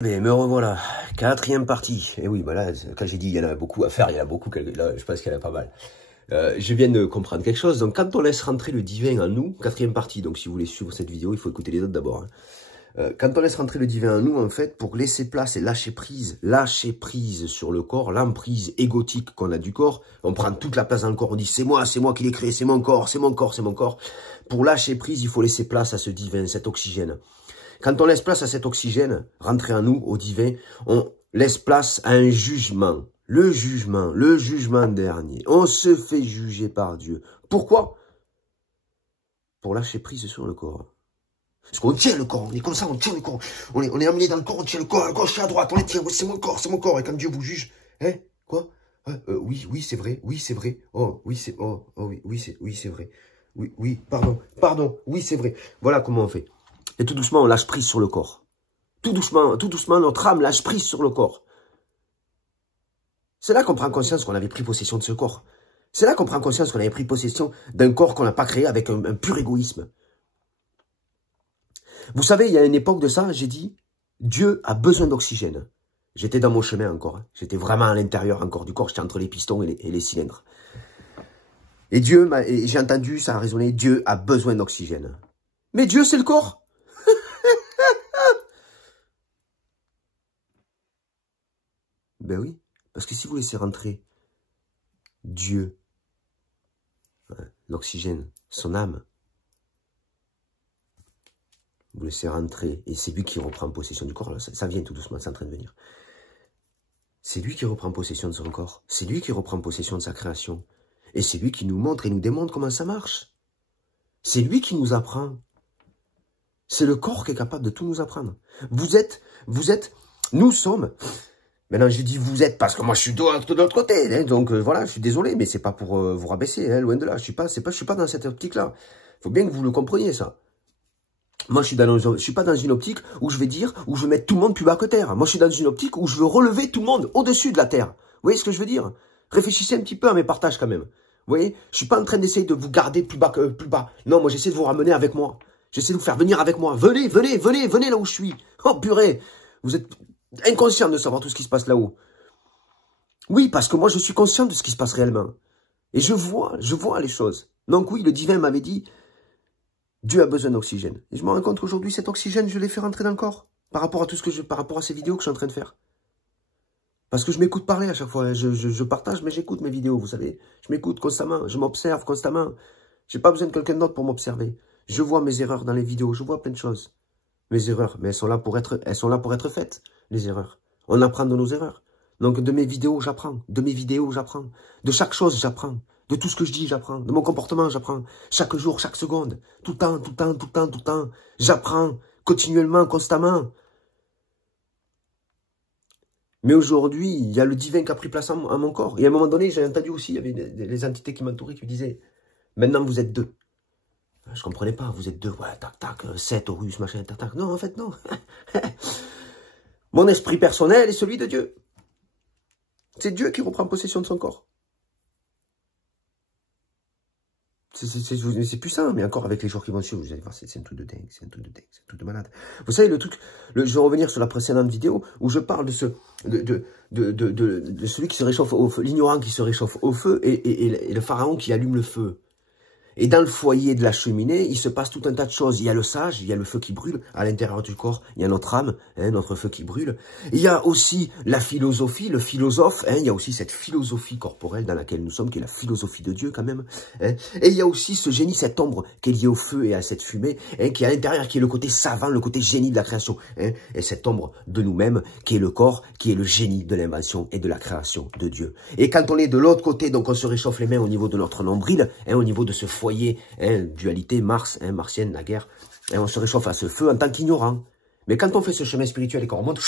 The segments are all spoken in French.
Mais me revoilà, quatrième partie. Et oui, bah là, quand j'ai dit il y en a beaucoup à faire, il y en a beaucoup, là, je pense qu'il y en a pas mal. Je viens de comprendre quelque chose. Donc, quand on laisse rentrer le divin en nous, quatrième partie, donc si vous voulez suivre cette vidéo, il faut écouter les autres d'abord. Quand on laisse rentrer le divin en nous, en fait, pour laisser place et lâcher prise sur le corps, l'emprise égotique qu'on a du corps, on prend toute la place dans le corps, on dit c'est moi qui l'ai créé, c'est mon corps, c'est mon corps, c'est mon corps. Pour lâcher prise, il faut laisser place à ce divin, cet oxygène. Quand on laisse place à cet oxygène, rentrer en nous, au divin, on laisse place à un jugement. Le jugement dernier. On se fait juger par Dieu. Pourquoi? Pour lâcher prise sur le corps. Parce qu'on tient le corps, on est comme ça, on tient le corps. On est amené dans le corps, on tient le corps, à gauche et à droite, on les tient, c'est mon corps, c'est mon corps. Et quand Dieu vous juge, hein, quoi? Oui, c'est vrai, oui, c'est vrai. Oh, oui, c'est, oui, c'est vrai. Oui, pardon, oui, c'est vrai. Voilà comment on fait. Et tout doucement, on lâche prise sur le corps. Tout doucement, notre âme lâche prise sur le corps. C'est là qu'on prend conscience qu'on avait pris possession de ce corps. C'est là qu'on prend conscience qu'on avait pris possession d'un corps qu'on n'a pas créé avec un pur égoïsme. Vous savez, il y a une époque de ça, j'ai dit, Dieu a besoin d'oxygène. J'étais dans mon chemin encore. Hein. J'étais vraiment à l'intérieur encore du corps. J'étais entre les pistons et les cylindres. Et j'ai entendu, ça a résonné, Dieu a besoin d'oxygène. Mais Dieu, c'est le corps. Ben oui, parce que si vous laissez rentrer Dieu, l'oxygène, son âme, vous laissez rentrer, et c'est lui qui reprend possession du corps, là, ça vient tout doucement, c'est en train de venir. C'est lui qui reprend possession de son corps, c'est lui qui reprend possession de sa création, et c'est lui qui nous montre et nous démontre comment ça marche. C'est lui qui nous apprend. C'est le corps qui est capable de tout nous apprendre. Nous sommes... Maintenant, je dis vous êtes parce que moi je suis de l'autre côté, hein, donc voilà, je suis désolé, mais c'est pas pour vous rabaisser, hein, loin de là. Je suis pas dans cette optique-là. Faut bien que vous le compreniez ça. Moi, je suis pas dans une optique où je vais mettre tout le monde plus bas que terre. Moi, je suis dans une optique où je veux relever tout le monde au-dessus de la terre. Vous voyez ce que je veux dire? Réfléchissez un petit peu à mes partages quand même. Vous voyez, je suis pas en train d'essayer de vous garder plus bas. Non, moi, j'essaie de vous ramener avec moi. J'essaie de vous faire venir avec moi. Venez là où je suis. Oh purée, vous êtes inconscient de savoir tout ce qui se passe là-haut. Oui, parce que moi, je suis conscient de ce qui se passe réellement. Et je vois les choses. Donc oui, le divin m'avait dit, Dieu a besoin d'oxygène. Et je me rends compte qu'aujourd'hui, cet oxygène, je l'ai fait rentrer dans le corps. Par rapport à ces vidéos que je suis en train de faire. Parce que je m'écoute parler à chaque fois. Je partage, mais j'écoute mes vidéos, vous savez. Je m'écoute constamment. Je m'observe constamment. J'ai pas besoin de quelqu'un d'autre pour m'observer. Je vois mes erreurs dans les vidéos. Je vois plein de choses. Mes erreurs, mais elles sont là pour être faites, les erreurs. On apprend de nos erreurs. Donc, de mes vidéos, j'apprends. De chaque chose, j'apprends. De tout ce que je dis, j'apprends. De mon comportement, j'apprends. Chaque jour, chaque seconde. Tout le temps. J'apprends. Continuellement, constamment. Mais aujourd'hui, il y a le divin qui a pris place en mon corps. Et à un moment donné, j'ai entendu aussi, il y avait les entités qui m'entouraient qui me disaient, maintenant vous êtes deux. Je comprenais pas, vous êtes deux, ouais, tac, 7 Horus, machin, tac. Non, en fait, non. Mon esprit personnel est celui de Dieu. C'est Dieu qui reprend possession de son corps. C'est plus ça, mais encore avec les jours qui vont suivre, vous allez voir, c'est un truc de dingue, c'est un truc de malade. Vous savez, le truc, je vais revenir sur la précédente vidéo où je parle de celui qui se réchauffe au feu, l'ignorant qui se réchauffe au feu et le pharaon qui allume le feu. Et dans le foyer de la cheminée, il se passe tout un tas de choses. Il y a le sage, il y a le feu qui brûle à l'intérieur du corps. Il y a notre âme, hein, notre feu qui brûle. Il y a aussi la philosophie, le philosophe. Hein, il y a aussi cette philosophie corporelle dans laquelle nous sommes, qui est la philosophie de Dieu quand même. Hein. Et il y a aussi ce génie, cette ombre qui est liée au feu et à cette fumée, hein, qui est à l'intérieur, qui est le côté savant, le côté génie de la création. Hein, et cette ombre de nous-mêmes, qui est le corps, qui est le génie de l'invention et de la création de Dieu. Et quand on est de l'autre côté, donc on se réchauffe les mains au niveau de notre nombril, hein, au niveau de ce foyer, hein, dualité, Mars, hein, martienne, la guerre, et on se réchauffe à ce feu en tant qu'ignorant. Mais quand on fait ce chemin spirituel et qu'on remonte,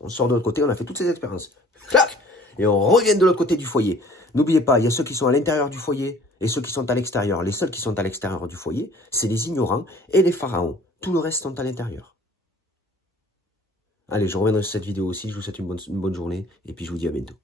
on sort de l'autre côté, on a fait toutes ces expériences. Clac, et on revient de l'autre côté du foyer. N'oubliez pas, il y a ceux qui sont à l'intérieur du foyer et ceux qui sont à l'extérieur. Les seuls qui sont à l'extérieur du foyer, c'est les ignorants et les pharaons. Tout le reste sont à l'intérieur. Allez, je reviendrai sur cette vidéo aussi. Je vous souhaite une bonne journée et puis je vous dis à bientôt.